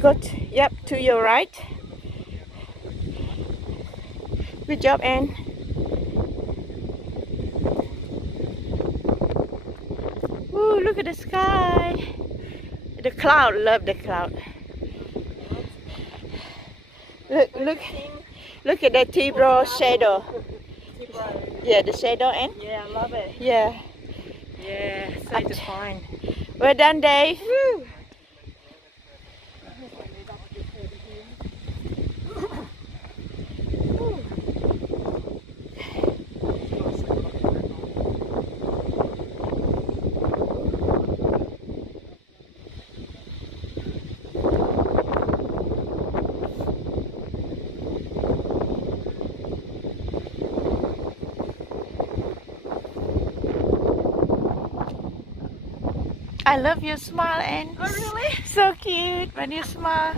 Go yep, to your right. Good job, Anne. Ooh, look at the sky. The cloud, love the cloud. Look at the T-bro shadow. Yeah, the shadow, Anne. Yeah, I love it. Yeah. Yeah, so defined. Well done, Dave. Woo. I love your smile, Anne. Oh, really? So cute when you smile.